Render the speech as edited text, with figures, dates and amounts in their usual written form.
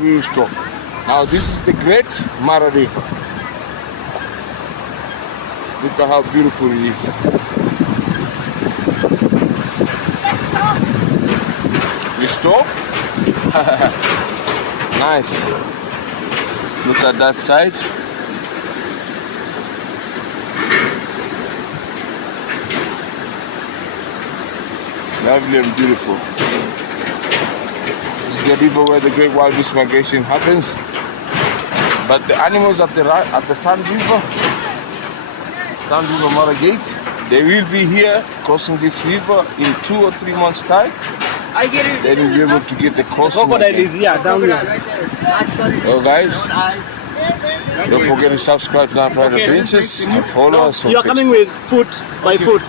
We will stop. Now this is the Great Mara River. Look at how beautiful it is. We stop. Nice. Look at that side. Lovely and beautiful. This is the river where the Great Wild Beast Migration happens. But the animals at the Sand River Mara Gate, they will be here crossing this river in 2 or 3 months' time. Then we'll be able to get the crossing. Crocodile is here, down here. Well, guys, don't forget to subscribe to our private pages and follow us on You are coming with foot by foot.